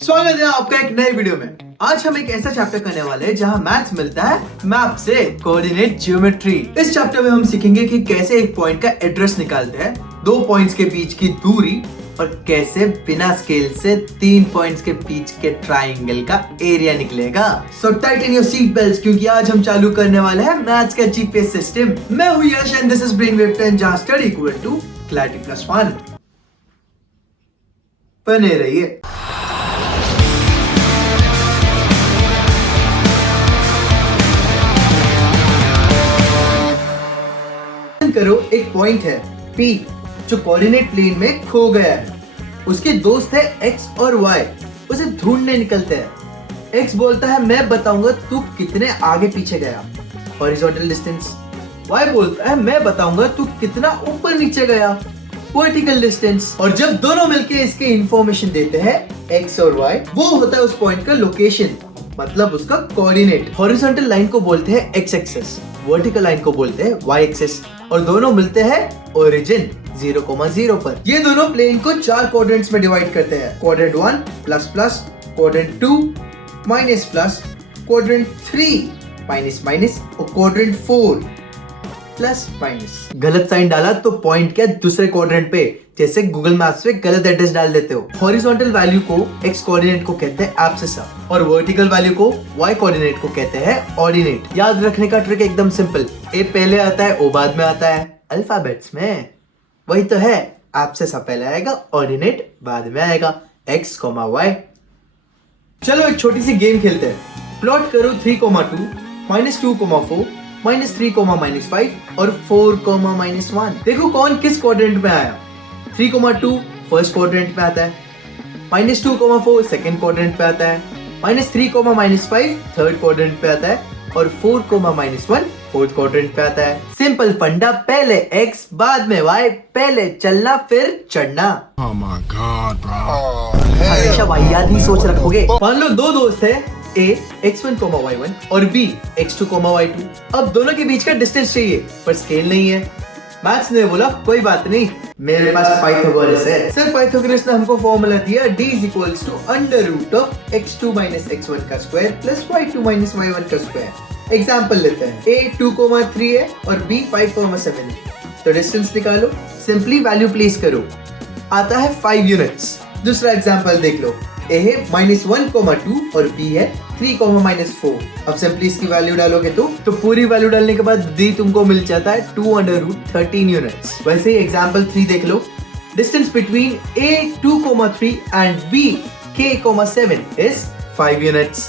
स्वागत है आपका एक नए वीडियो में। आज हम एक ऐसा चैप्टर करने वाले हैं जहां मैथ्स मिलता है मैप से, कोऑर्डिनेट ज्योमेट्री। इस चैप्टर में हम सीखेंगे कि कैसे एक पॉइंट का एड्रेस निकालते हैं, दो पॉइंट्स के बीच की दूरी और कैसे बिना स्केल से तीन पॉइंट्स के बीच के ट्राइंगल का एरिया निकलेगा। सो टाइटन योर सीट बेल्ट्स क्योंकि आज हम चालू करने वाले हैं मैथ्स का जीपीएस सिस्टम। मैं हूं Yash and this is brainwave 10 जहां study equal to clarity plus 1। बने रहिए। करो एक पॉइंट है P जो कोऑर्डिनेट प्लेन में खो गया है। उसके दोस्त है X और Y, उसे ढूंढने निकलते हैं। X बोलता है मैं बताऊंगा तू कितने आगे पीछे गया, हॉरिजॉन्टल डिस्टेंस। Y बोलता है मैं बताऊंगा तू कितना ऊपर नीचे गया, वर्टिकल डिस्टेंस। और जब दोनों मिलके इसके इंफॉर्मेशन देते हैं X और Y, वो होता है उस पॉइंट का लोकेशन, मतलब उसका कोऑर्डिनेट। हॉरिजॉन्टल लाइन को बोलते हैं X एक्सिस, वर्टिकल लाइन को बोलते हैं Y एक्सिस, और दोनों मिलते हैं ओरिजिन 0,0 पर। ये दोनों प्लेन को चार क्वाड्रेंट्स में डिवाइड करते हैं। Quadrant 1 plus plus, quadrant 2 minus plus, quadrant 3 minus minus और क्वाड्रेंट 4 प्लस माइनस। गलत साइन डाला तो पॉइंट के दूसरे क्वाड्रेंट पे, जैसे गूगल मैप्स पे गलत एड्रेस डाल देते हो। हॉरिजॉन्टल वैल्यू को एक्स कोऑर्डिनेट को कहते हैं एब्सिसा और वर्टिकल वैल्यू को वाई कोऑर्डिनेट को कहते हैं ऑर्डिनेट। याद रखने का ट्रिक एकदम सिंपल, ए पहले आता है ओ बाद में आता है अल्फाबेट्स में। वही तो है, एब्सिसा पहले आएगा, ऑर्डिनेट बाद में आएगा, एक्स कोमा वाई। चलो एक छोटी सी गेम खेलते हैं। प्लॉट करो 3,2 -2,4 -3, -5 और 4, -1। देखो कौन किस क्वाड्रेंट में आया। 3,2 फर्स्ट क्वाड्रेंट में आता है, -2,4 सेकंड क्वाड्रेंट पे आता है, -3, -5 थर्ड क्वाड्रेंट पे आता है और 4, -1 फोर्थ क्वाड्रेंट पे आता है। सिंपल फंडा, पहले x बाद में y, पहले चलना फिर चढ़ना। Oh my God, bro. हमेशा वाहियात ही सोच रखोगे। मान लो दो दोस्त है A x1, y1 और B x2, y2। अब दोनों के बीच का डिस्टेंस चाहिए पर स्केल नहीं है। मैथ्स ने बोला कोई बात नहीं, मेरे पास पाइथागोरस है। सर पाइथागोरस ने हमको फॉर्मूला दिया D = x2 - x1 का स्क्वायर प्लस y2 - y1 का स्क्वायर। एग्जाम्पल लेते हैं, A 2,3 है और B 5,7 है, तो डिस्टेंस निकालो। सिंपली वैल्यू प्लेस करो, आता है 5 यूनिट्स। दूसरा एग्जाम्पल देख लो, A है -1,2 और B है 3, -4। अब सिंपली इसकी वैल्यू डालोगे तो पूरी वैल्यू डालने के बाद D तुमको मिल जाता है 2√13 यूनिट्स। वैसे ही एग्जाम्पल 3 देख लो, distance between A 2,3 and B K,7 is 5 units.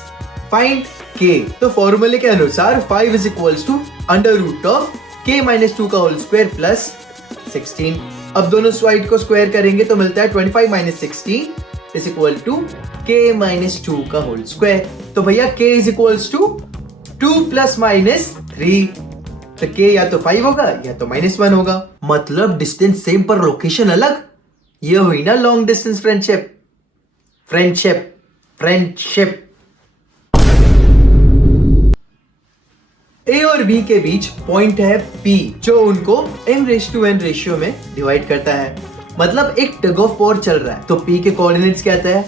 Find K। तो फॉर्मूले के अनुसार 5 = K - 2 का होल स्क्वायर प्लस 16। अब दोनों साइड को स्क्वायर करेंगे तो मिलता है 25 - 16 = K - 2 का होल स्क्वायर। तो भैया K = 2 ± 3, तो K या तो 5 होगा या तो -1 होगा। मतलब डिस्टेंस सेम पर लोकेशन अलग। ये हुई ना लॉन्ग डिस्टेंस फ्रेंडशिप। A और B के बीच पॉइंट है P जो उनको m⁴n रेशियो में डिवाइड करता है। मतलब एक टग ऑफ वॉर चल रहा है। तो P के कोऑर्डिनेट्स क्या आता है,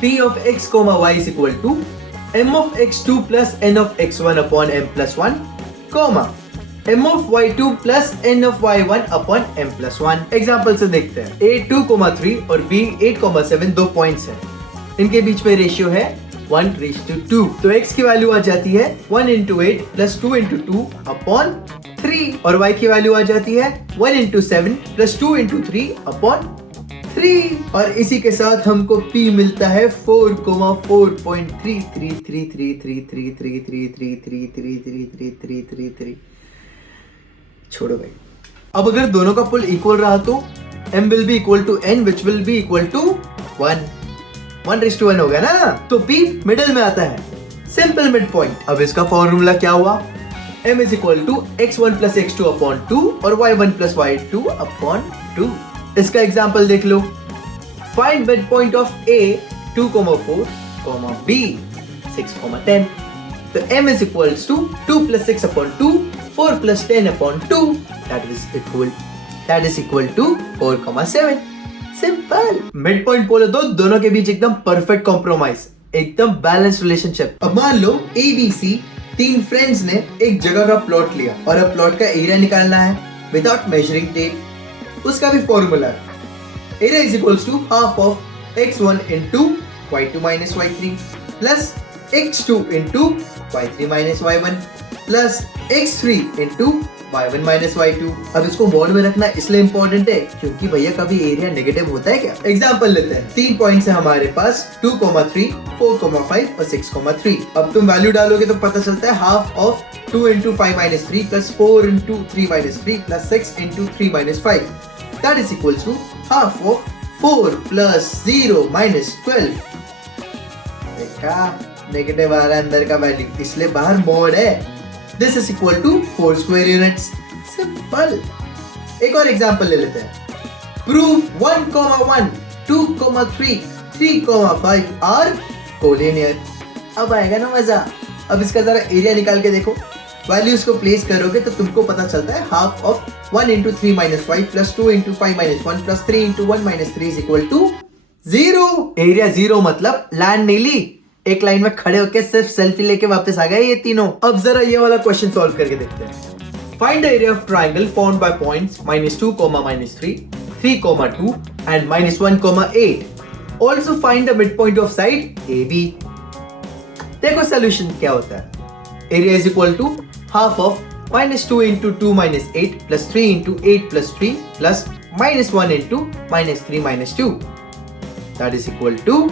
P of x, y = m of x2 plus n of x1 upon m plus 1, m of y2 plus n of y1 upon m plus 1। Example से देखते हैं, A 2,3 और B 8,7 दो पॉइंट्स हैं। इनके बीच में रेशियो है 1:2। तो x की वैल्यू आ जाती है 1 × 8 + 2 × 2 upon 3 और y की वैल्यू आ जाती है 1 × 7 + 2 × 3 upon 3। और इसी के साथ हमको P मिलता है 4,4.33333333333333। छोड़ो भाई। अब अगर दोनों का पुल इक्वल रहा तो m will be equal to n which will be equal to 1:1 होगा ना। तो P मिडिल में आता है, सिंपल मिड पॉइंट। अब इसका फॉर्मूला क्या हुआ, m = x1 + x2 upon 2 और y1 + y2 upon 2। इसका एग्जाम्पल देख लो, find mid point of A 2,4, B 6,10। तो m = 2 + 6 upon 2, 4 + 10 upon 2, that is equal to 4,7। Simple. Mid point बोले तो दोनों के बीच एकदम परफेक्ट कॉम्प्रोमाइज, एकदम बैलेंस रिलेशनशिप। अब मान लो ABC तीन फ्रेंड्स ने एक जगह का प्लॉट लिया और अब प्लॉट का एरिया निकालना है विदाउट मेजरिंग टेप। उसका भी फॉर्मूला है, area is equals to half of x1 into y2 minus y3 plus x2 into y3 minus y1 plus x3 into y1 minus y2। अब इसको बोर्ड में रखना इसलिए इंपॉर्टेंट है क्योंकि भैया कभी एरिया नेगेटिव होता है क्या। एग्जांपल लेते हैं, 3 पॉइंट्स है हमारे पास 2, 3, 4, 5 और 6, 3। अब तुम वैल्यू डालोगे तो पता चलता है half of 2 into 5 minus 3 plus 4 into 3 minus 3 plus 6 into 3 minus 5 that is equals to half of 4 plus 0 minus 12। देखा नेगेटिव आ रहा है अंदर का वैल्यू इसलिए बाहर मोड है। This is equal to 4 square units. Simple. एक और एग्जांपल ले लेते हैं। Prove 1, 2, 3, 3, 5 are collinear. अब आएगा ना मजा। अब इसका जरा एरिया निकाल के देखो, वैल्यूज को प्लेस करोगे तो तुमको पता चलता है half of 1 into 3 minus 5 plus 2 into 5 minus 1 plus 3 into 1 minus 3 is equal to 0। Area 0 मतलब लैंड नहीं ली, एक लाइन में खड़े होकर सिर्फ सेल्फी लेके वापस आ गए ये तीनों। अब जरा ये वाला क्वेश्चन सॉल्व करके देखते हैं। Find the area of triangle formed by points -2, -3, 3, 2 and -1, 8। Also find the mid point of side AB। देखो सॉल्यूशन क्या होता है। Area is equal to half of -2 into 2 minus 8 plus 3 into 8 plus 3 plus -1 into -3 minus 2 that is equal to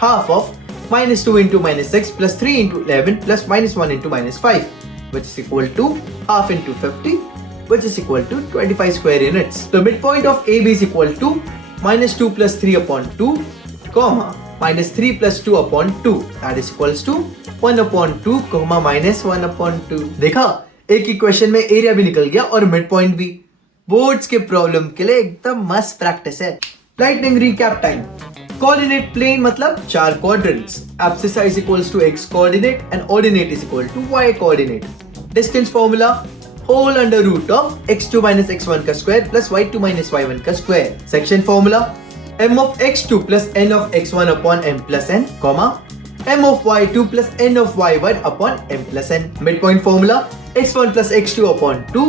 half of -2 into -6 plus 3 into 11 plus -1 into -5 which is equal to half into 50 which is equal to 25 square units. The midpoint of AB is equal to -2 plus 3 upon 2 comma -3 plus 2 upon 2 that is equals to 1 upon 2 comma -1 upon 2। देखा एक ही question में area भी निकल गया और mid point भी। Boards के problem के लिए एकदम मस्त प्रैक्टिस है। Lightning recap time. Coordinate plane मतलब 4 quadrants, abscissa is equals to x coordinate and ordinate is equal to y coordinate. Distance formula whole under root of x2 minus x1 का square plus y2 minus y1 का square. Section formula m of x2 plus n of x1 upon m plus n comma m of y2 plus n of y1 upon m plus n। Mid point formula x1 plus x2 upon 2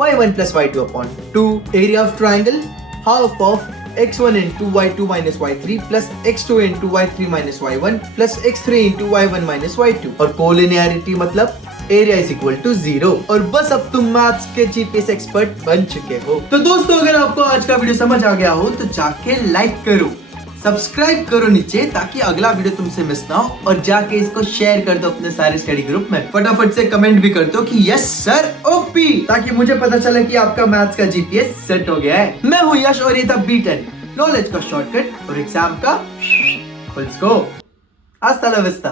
y1 plus y2 upon 2। Area of triangle half of x1 into y2 minus y3 plus x2 into y3 minus y1 plus x3 into y1 minus y2। और collinearity मतलब area is equal to 0। और बस अब तुम maths के GPS expert बन चुके हो। तो दोस्तों अगर आपको आज का वीडियो समझ आ गया हो तो जाके लाइक करो, सब्सक्राइब करो नीचे ताकि अगला वीडियो तुमसे मिस ना हो, और जाके इसको शेयर कर दो अपने सारे स्टडी ग्रुप में। फटाफट से कमेंट भी कर दो कि यस सर ओपी, ताकि मुझे पता चले कि आपका मैथ्स का जीपीएस सेट हो गया है। मैं हूँ यश और ये था B10, नॉलेज का शॉर्टकट और एग्जाम का फुल स्कोप। हस्ता ला विस्ता।